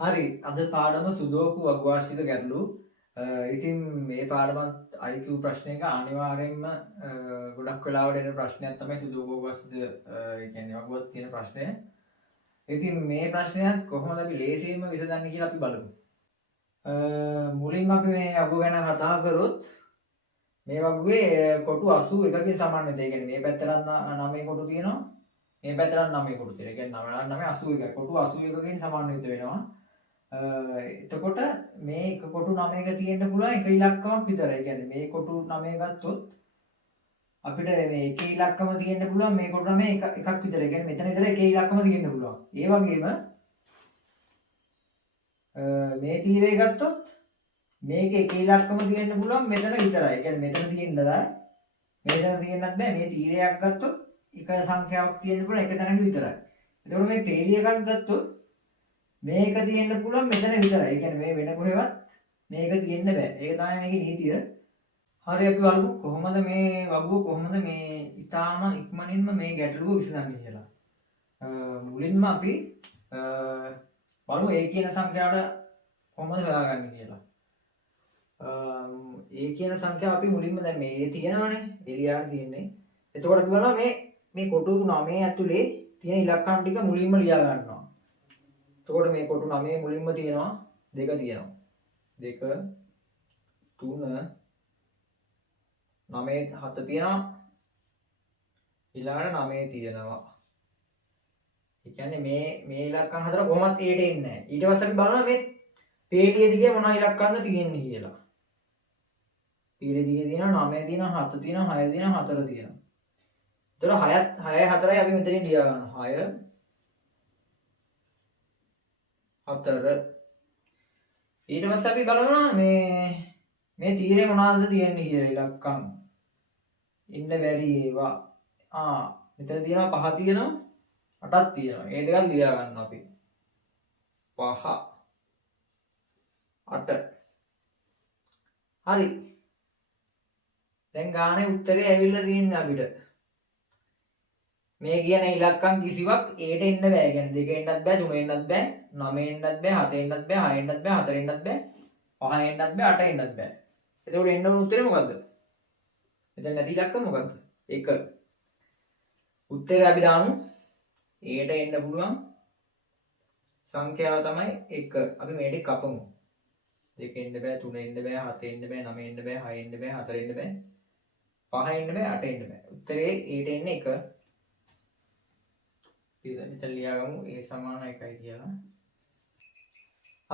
හරි අද පාඩම සුදෝකු වගවාර්ෂික ගැටලු. ඉතින් මේ පාඩමත් IQ ප්‍රශ්නයක අනිවාර්යෙන්ම ගොඩක් වෙලාවට එන ප්‍රශ්නයක් තමයි සුදෝකු වගවාර්ෂික කියන්නේ වගුවක් තියෙන ප්‍රශ්නය. ඉතින් මේ ප්‍රශ්නයත් කොහොමද අපි ලේසියෙන්ම විසඳන්නේ කියලා අපි බලමු. මුලින්ම අපි මේ වගුව ගැන කතා කරොත් මේ වගුවේ කොටු 81කින් සමාන වෙනවා. ඒ කියන්නේ මේ පැත්තට 9 කොටු තියෙනවා. මේ පැත්තට 9 කොටු තියෙනවා. ඒ කියන්නේ 9 81. කොටු 81කින් සමාන්විත වෙනවා. එතකොට මේ එක කොටු 9ක තියෙන්න පුළුවන් එක ඉලක්කමක් විතරයි. ඒ කියන්නේ මේ කොටු 9 ගත්තොත් අපිට මේ එක ඉලක්කම තියෙන්න පුළුවන් මේ කොටු 9 එකක් විතර. ඒ කියන්නේ මෙතන විතර එක ඉලක්කම තියෙන්න පුළුවන්. ඒ වගේම මේ තීරය ගත්තොත් මේක එක ඉලක්කම තියෙන්න පුළුවන් මෙතන විතරයි. ඒ කියන්නේ මෙතන තියෙන්න බෑ. මෙතන තියෙන්නත් බෑ. මේ තීරයක් ගත්තොත් එක සංඛ්‍යාවක් තියෙන්න පුළුවන් එක තැනක විතරයි. එතකොට මේ පේලි එකක් ගත්තොත් මේක තියෙන්න පුළුවන් මෙතන විතරයි. ඒ කියන්නේ මේ වෙන කොහෙවත් මේක තියෙන්න බෑ. ඒක තමයි මේකේ නීතිය. හරි අපි බලමු කොහොමද මේ වගුව කොහොමද මේ ඊටාම ඉක්මනින්ම මේ ගැටලුව විසඳන්නේ කියලා. මුලින්ම අපි බලමු a කියන සංඛ්‍යාවට කොහොමද හොයාගන්නේ කියලා. a කියන සංඛ්‍යාව අපි මුලින්ම දැන් මේ a තියෙනවනේ. එළියට තියෙන්නේ. එතකොට අපි බලනවා මේ කොටු 9 ඇතුලේ තියෙන ඉලක්කම් ටික මුලින්ම ලියා ගන්නවා. එතකොට මේ කොටු 9 මුලින්ම තියෙනවා 2 තියෙනවා. 2 3 9 7 තියෙනවා. ඊළඟට 9 තියෙනවා. ඒ කියන්නේ මේ ඉලක්කම් හතර කොහොමත් A ට එන්නේ නැහැ. ඊට පස්සේ අපි බලනවා මේ පේලිය දිගේ මොන ඉලක්කම්ද තියෙන්නේ කියලා. පේලිය දිගේ තියෙනවා 9 තියෙනවා 7 තියෙනවා 6 තියෙනවා 4 තියෙනවා. එතකොට 6 4යි අපි මෙතනින් ලියා ගන්නවා. 6 4 ඊට පස්සේ අපි බලනවා මේ තීරේ මොනවාද තියෙන්නේ කියලා ඉලක්කම් ඉන්න බැරි ඒවා. මෙතන තියෙනවා 5 තියෙනවා 8ක් තියෙනවා. ඒ දෙකක් ලියා ගන්නවා අපි. 5 8 හරි. දැන් ගානේ උත්තරේ ඇවිල්ලා තියෙන්නේ අපිට. මේ කියන ඉලක්කම් කිසිවක් A ට එන්න බෑ. කියන්නේ 2 එන්නත් බෑ 3 එන්නත් බෑ 9 එන්නත් බෑ 7 එන්නත් බෑ 6 එන්නත් බෑ 4 එන්නත් බෑ 5 එන්නත් බෑ 8 එන්නත් බෑ. එතකොට එන්න ඕන උත්තරේ මොකද්ද? මෙතන නැති ඉලක්කම මොකද්ද? 1. උත්තරේ අපි දාමු A ට එන්න පුළුවන් සංඛ්‍යාව තමයි 1. අපි මේ ටික කපමු. 2 එන්න බෑ 3 එන්න බෑ 7 එන්න බෑ 9 එන්න බෑ 6 එන්න බෑ 4 එන්න බෑ 5 එන්න බෑ 8 එන්න බෑ. උත්තරේ A ට එන්නේ 1. මෙතන ලියාගමු A සමාන 1යි කියලා.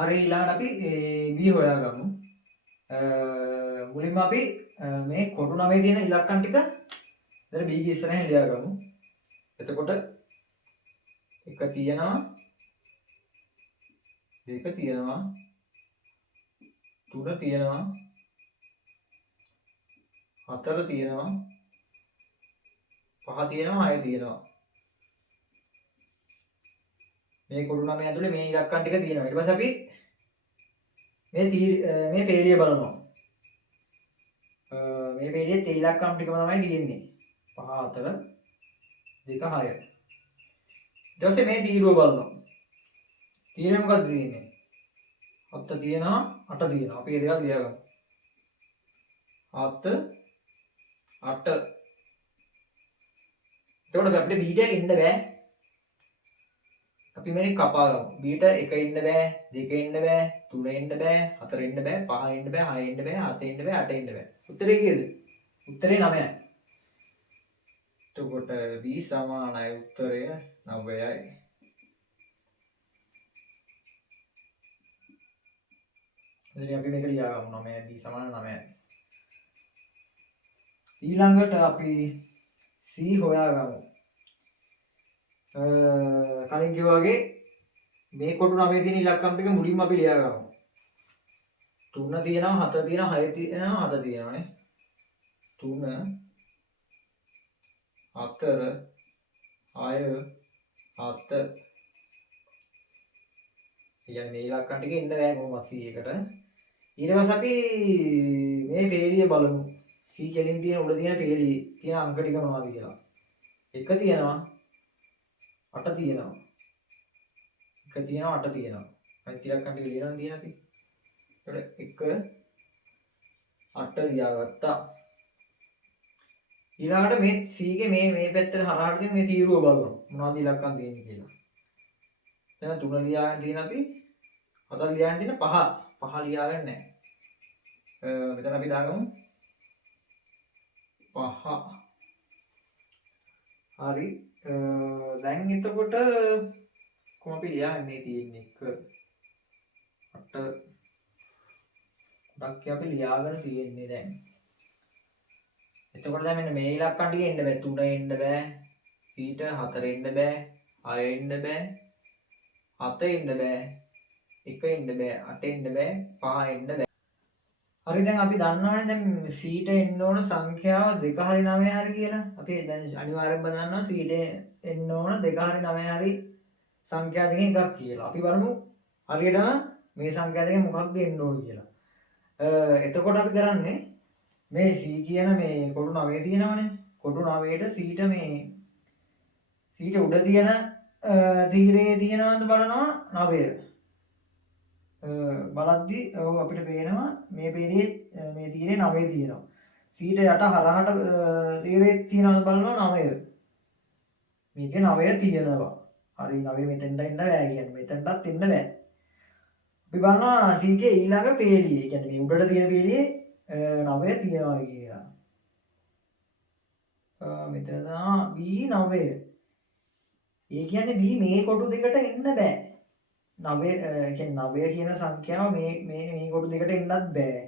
හරි ඊළඟට අපි B හොයාගමු. මුලින්ම අපි මේ කොටු 9 තියෙන ඉලක්කම් ටික ඉතින් B ගේ ඉස්සරහින් ලියාගමු. එතකොට 1 තියෙනවා 2 තියෙනවා 3 තියෙනවා 4 තියෙනවා 5 තියෙනවා 6 තියෙනවා. මේ කොටු 9 ඇතුලේ මේ ඉලක්කම් ටික තියෙනවා. ඊට පස්සේ අපි මේ පේලිය බලනවා. මේ පේලියේ තේ ඉලක්කම් ටිකම තමයි තියෙන්නේ. 5 4 2 6. ඊට පස්සේ මේ තීරුව බලනවා. තීරය මොකක්ද තියෙන්නේ? 7 තියෙනවා 8 තියෙනවා. අපි ඒ දෙකක් ලියාගමු. 7 8. එතකොට අපිට B ට එන්න බෑ. අපි මේක කපා ගමු. B ට 1 එන්න බෑ 2 එන්න බෑ 3 එන්න බෑ 4 එන්න බෑ 5 එන්න බෑ 6 එන්න බෑ 7 එන්න බෑ 8 එන්න බෑ. උත්තරේ කීයද? උත්තරේ 9යි. එතකොට B සමානයි උත්තරය 9යි. ඉතින් අපි මේක ලියාගමු 9යි B සමාන 9යි. ඊළඟට අපි C හොයාගමු. කලින් කිව්වා වගේ මේ කොටු 9 තියෙන ඉලක්කම් ටික මුලින්ම අපි ලියාගමු. 3 තියෙනවා 7 තියෙනවා 6 තියෙනවා 7 තියෙනවානේ. 3 4 6 7. කියන්නේ මේ ඉලක්කම් ටික ඉන්න බෑ කොහොමද C එකට. ඊට පස්සේ අපි මේ පේලිය බලමු. C කෙලින් තියෙන උඩ තියෙන පේලිය තියෙන අංක ටික මොනවද කියලා. 1 තියෙනවා 8 තියෙනවා 1 තියෙනවා 8 තියෙනවා අනිත් ඉලක්කම් ටික ලියනවා තියෙන අපි. ඒකට 1 8 ලියාගත්තා. ඊළඟට මේ C ගේ මේ පැත්තට හරහාට තියෙන මේ තීරුව බලනවා. මොනවද ඉලක්කම් තියෙන්නේ කියලා. දැන් 3 ලියාගෙන තියෙන අපි 7 ලියාගෙන තියෙන 5 ලියාගෙන නැහැ. මෙතන අපි දාගමු 5. හරි. දැන් එතකොට කොහොම අපි ලියන්නේ තියෙන්නේ 1 8 ගොඩක් අපි ලියාගෙන තියෙන්නේ දැන්. එතකොට දැන් මෙන්න මේ ඉලක්කම් ටික එන්න බෑ. 3 එන්න බෑ. ඊට 4 එන්න බෑ. 6 එන්න බෑ. 7 එන්න බෑ. 1 එන්න බෑ. 8 එන්න බෑ. 5 එන්න බෑ. හරි දැන් අපි දන්නවනේ දැන් සීට එන්න ඕන සංඛ්‍යාව 2 හරි 9 හරි කියලා. අපි දැන් අනිවාර්යෙන්ම දන්නවා සීට එන්න ඕන 2 හරි 9 හරි සංඛ්‍යා දෙකෙන් එකක් කියලා. අපි බලමු හරියටම මේ සංඛ්‍යා දෙකෙන් මොකක්ද එන්න ඕන කියලා. එතකොට අපි කරන්නේ මේ C කියන මේ කොටු 9 තියෙනවනේ. කොටු 9ට Cට මේ Cට උඩ තියෙන තීරයේ තියෙනවද බලනවා 9. බලද්දි ඔව් අපිට පේනවා මේ පේළියේ මේ තීරයේ 9 තියෙනවා. Cට යට හරහට තීරයේ තියෙනවද බලනවා 9. මේකේ 9 තියෙනවා. හරි 9 මෙතෙන්ට එන්න බෑ කියන්නේ. මෙතෙන්ටත් එන්න බෑ. අපි බලනවා C ගේ ඊළඟ පේළිය. ඒ කියන්නේ මේ උඩට තියෙන පේළියේ 9 තියෙනවා කියලා. මෙතන තමයි B9. ඒ කියන්නේ B මේ කොටු දෙකට එන්න බෑ. 9 කියන්නේ 9 කියන සංඛ්‍යාව මේ කොටු දෙකට එන්නත් බෑ.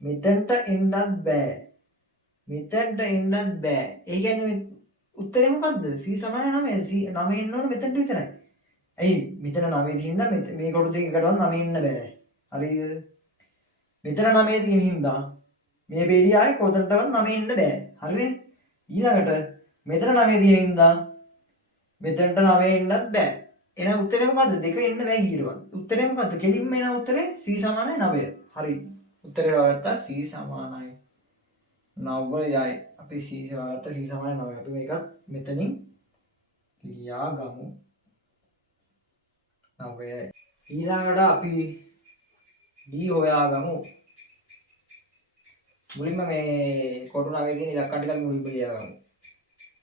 මෙතනට එන්නත් බෑ. මෙතනට එන්නත් බෑ. ඒ කියන්නේ උත්තරේ මොකද්ද? C සමාන 9. C 9 එන්න ඕන මෙතනට විතරයි. ඇයි මෙතන 9 තියෙන හින්දා මේ කොටු දෙකකටවත් 9 එන්න බෑ. හරිද? මෙතන 9 තියෙන හින්දා මේ පේළිය ආයේ කොතනටවත් 9 එන්න බෑ. හරිනේ? ඊළඟට මෙතන 9 තියෙන හින්දා මෙතනට 9 එන්නත් බෑ. එහෙනම් උත්තරේ මොකද්ද? 2 එන්න බෑ කීරවත්. උත්තරේ මොකද්ද? කෙලින්ම එන උත්තරේ C සමානයි 9. හරි. උත්තරේ හොයාගත්තා C සමානයි 9යි. අපි C හොයාගත්තා C සමානයි 9. අපි මේකත් මෙතනින් ලියාගමු. 9යි. ඊළඟට අපි D හොයාගමු. මුලින්ම මේ කොටු 9 තියෙන ඉලක්කම් ටික මුලින්ම ලියාගමු.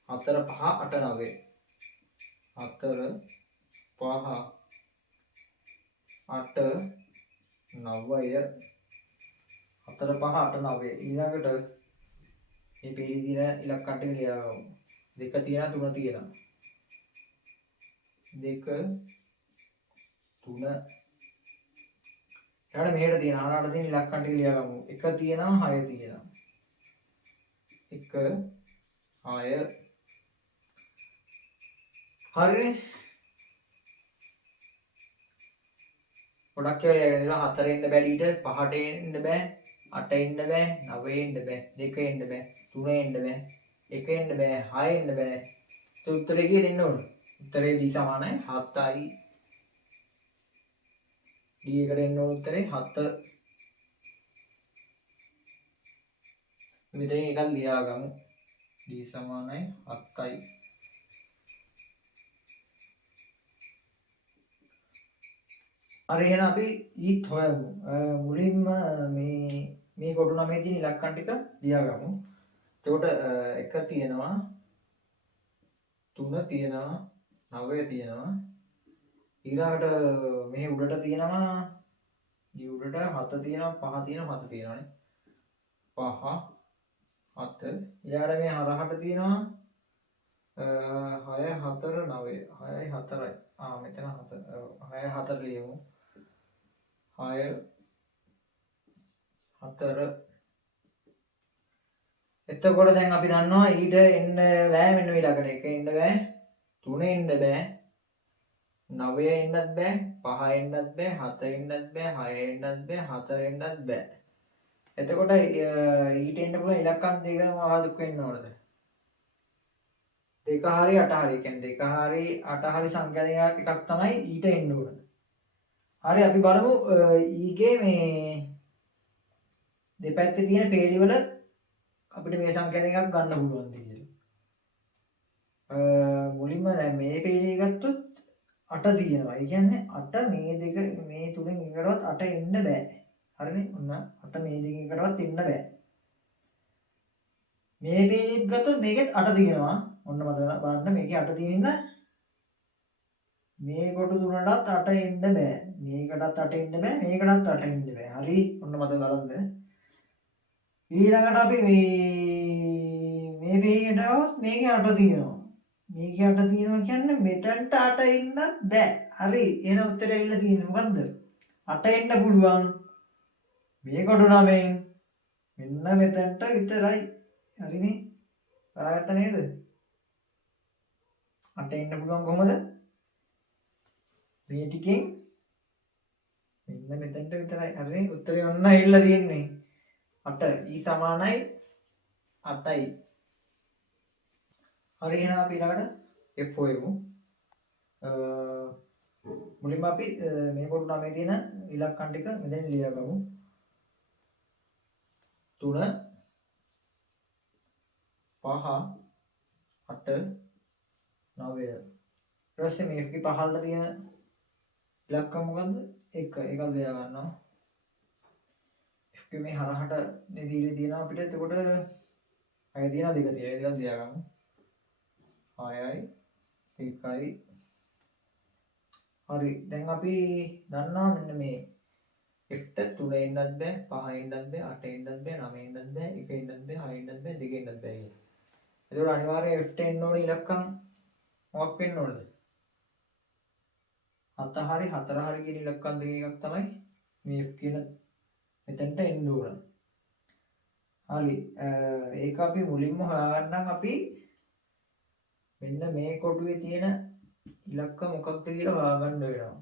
4 5 8 9. 4 5 8 9. 4 5 8 9. ඊළඟට මේ පේළියේ තියෙන ඉලක්කම් ටික ලියාගමු. 2 තියෙනවා 3 තියෙනවා. 2 3 ඊට මෙහෙට තියෙන අරහට තියෙන ඉලක්කම් ටික ලියාගමු. 1 තියෙනවා 6 තියෙනවා. 1 6 හරිනේ. ගොඩක් ඒවා ලියාගෙන 4 එන්න බැරි ඊට 5ට එන්න බෑ. 8 එන්න බෑ. 9 එන්න බෑ. 2 එන්න බෑ. 3 එන්න බෑ. 1 එන්න බෑ. 6 එන්න බෑ. ඒ උත්තරේ කීයද එන්න ඕන? උත්තරේ D සමානයි 7යි. D එකට එන්න ඕන උත්තරේ 7. මෙතන එකක් ලියාගමු. D සමානයි 7යි. හරි එහෙනම් අපි ඊත් හොයමු. මුලින්ම මේ කොටු 9 තියෙන ඉලක්කම් ටික ලියාගමු. එතකොට 1 තියෙනවා 3 තියෙනවා 9 තියෙනවා. ඊළඟට මෙහි උඩට තියෙනවා ඊ උඩට 7 තියෙනවා 5 තියෙනවා 7 තියෙනවානේ. 5 7 ඊළඟට මේ හරහට තියෙනවා 6 4 9 6යි 4යි. මෙතන 7 6 4 ලියමු. 6 4 එතකොට දැන් අපි දන්නවා ඊට එන්න බෑ මෙන්න මේ ළඟට 1 එන්න බෑ 3 එන්න බෑ 9 එන්නත් බෑ 5 එන්නත් බෑ 7 එන්නත් බෑ 6 එන්නත් බෑ 4 එන්නත් බෑ. එතකොට ඊට එන්න පුළුවන් ඉලක්කම් දෙක මොනවද වෙන්න ඕනද? 2 හරි 8 හරි. කියන්නේ 2 හරි 8 හරි සංඛ්‍යා එකක් තමයි ඊට එන්න ඕන. හරි අපි බලමු ඊගේ මේ දෙපැත්තේ තියෙන පේළි වල අපිට මේ සංඛ්‍යා දෙකක් ගන්න පුළුවන්ද කියලා. මුලින්ම දැන් මේ පේළිය ගත්තොත් 8 තියෙනවා. ඒ කියන්නේ 8 මේ එකකටවත් 8 එන්න බෑ. හරිනේ? ඔන්න 8 මේ දෙකෙන් එකකටවත් එන්න බෑ. මේ පේනෙත් ගත්තොත් මේකෙත් 8 තියෙනවා. ඔන්න මතක බලන්න මේකේ 8 තියෙන ඉඳ මේ කොට තුනටත් 8 එන්න බෑ. මේකටත් 8 එන්න බෑ. මේකටත් 8 එන්න බෑ. හරි? ඔන්න මතක බලන්න. ඊළඟට අපි මේ පේකට આવොත් මේකේ 8 තියෙනවා. මේකේ 8 තියෙනවා කියන්නේ මෙතනට 8 එන්නත් බෑ. හරි? එහෙනම් උත්තරය ඇවිල්ලා තියෙන්නේ මොකද්ද? 8 එන්න පුළුවන්. මේ කොට 9න් මෙන්න මෙතනට විතරයි. හරිනේ? හොයාගත්ත නේද? 8 එන්න පුළුවන් කොහොමද? මේ ටිකෙන් මෙන්න මෙතනට විතරයි. හරිනේ? උත්තරේ ඔන්න ඇවිල්ලා තියෙන්නේ. 8 e සමානයි 8යි. හරි එහෙනම් අපි ඊළඟට F හොයමු. මුලින්ම අපි මේ කොට 9 තියෙන ඉලක්කම් ටික මෙතෙන් ලියගමු. 3 5 8 9. ඊට පස්සේ මේ F පහළට තියෙන ඉලක්කම් මොකද්ද? 1. ඒක ලියා ගන්නවා. F මේ හරහට නෙදීලේ තියෙනවා අපිට. එතකොට 6 තියෙනවා 2 තියෙනවා. ඒක ලියා ගමු. 6යි 1යි. හරි. දැන් අපි දන්නවා මෙන්න මේ F ට 3 එන්නත් බෑ, 5 එන්නත් බෑ, 8 එන්නත් බෑ, 9 එන්නත් බෑ, 1 එන්නත් බෑ, 6 එන්නත් බෑ, 2 එන්නත් බෑ කියලා. එතකොට අනිවාර්යයෙන් F ට එන්න ඕනේ ඉලක්කම් මොකක් වෙන්න ඕනද? 7 හරි 4 හරි කියන ඉලක්කම් දෙක එකක් තමයි මේ F කියන මෙතනට එන්න ඕන. හරි. ඒක අපි මුලින්ම හොයාගන්නම් අපි මෙන්න මේ කොටුවේ තියෙන ඉලක්කම් මොකක්ද කියලා හොයාගන්න වෙනවා.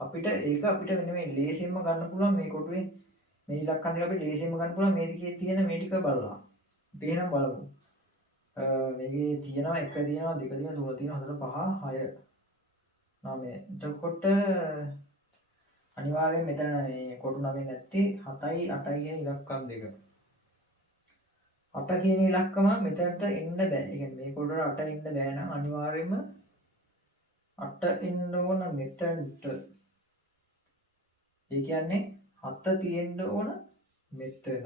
අපිට මෙන්න මේ ලේසියෙන්ම ගන්න පුළුවන් මේ කොටුවේ මේ ඉලක්කම් දෙක අපි ලේසියෙන්ම ගන්න පුළුවන් මේ දිගේ තියෙන මේ ටික බලලා. අපි එහෙනම් බලමු. මේකේ තියෙනවා 1 තියෙනවා 2 තියෙනවා 3 තියෙනවා 4 5 6 9. එතකොට අනිවාර්යෙන් මෙතන මේ කොටු 9 නැත්තේ 7යි 8යි කියන ඉලක්කම් දෙක. 8 කියන ඉලක්කම මෙතනට එන්න බෑ. ඒ කියන්නේ මේ කොටුවට 8 එන්න බෑ නම් අනිවාර්යෙන්ම 8 එන්න ඕන මෙතනට. ඒ කියන්නේ 7 තියෙන්න ඕන මෙතන.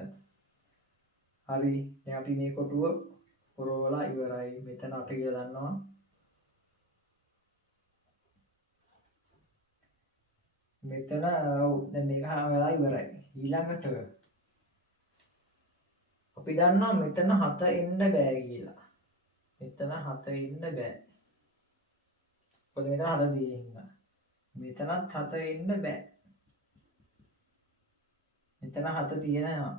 හරි. දැන් අපි මේ කොටුව පුරවලා ඉවරයි. මෙතන 8 කියලා දන්නවා. මෙතන ඔව් දැන් මේක වෙලා ඉවරයි. ඊළඟට අපි දන්නවා මෙතන 7 එන්න බෑ කියලා. මෙතන 7 එන්න බෑ. මොකද මෙතන 7 තියෙනවා. මෙතනත් 7 එන්න බෑ. මෙතන 7 තියෙනවා.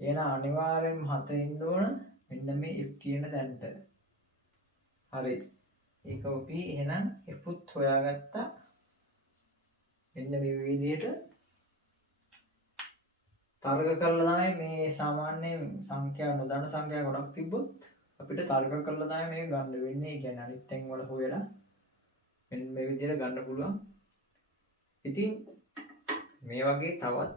එහෙනම් අනිවාර්යෙන්ම 7 එන්න ඕන මෙන්න මේ F කියන තැනට. හරි. ඒක අපි එහෙනම් F උත් හොයාගත්තා. මෙන්න මේ විදිහට තර්ක කරලා තමයි මේ සාමාන්‍ය සංඛ්‍යා නොදන්න සංඛ්‍යා ගොඩක් තිබ්බොත් අපිට තර්ක කරලා තමයි මේක ගන්න වෙන්නේ. ඒ කියන්නේ අනිත් තැන් වල හොයලා මෙන්න මේ විදිහට ගන්න පුළුවන්. ඉතින් මේ වගේ තවත්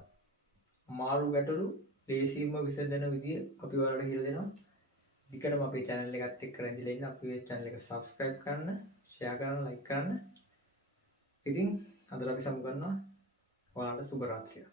අමාරු ගැටලු ලේසියෙන්ම විසඳන විදිය අපි ඔයාලට කියලා දෙනවා. දිගටම අපේ channel එකත් එක්ක රැඳිලා ඉන්න. අපේ channel එක subscribe කරන්න, share කරන්න, like කරන්න. ඉතින් අදට අපි සමු කරනවා. ඔයාලට සුබ රාත්‍රියක්.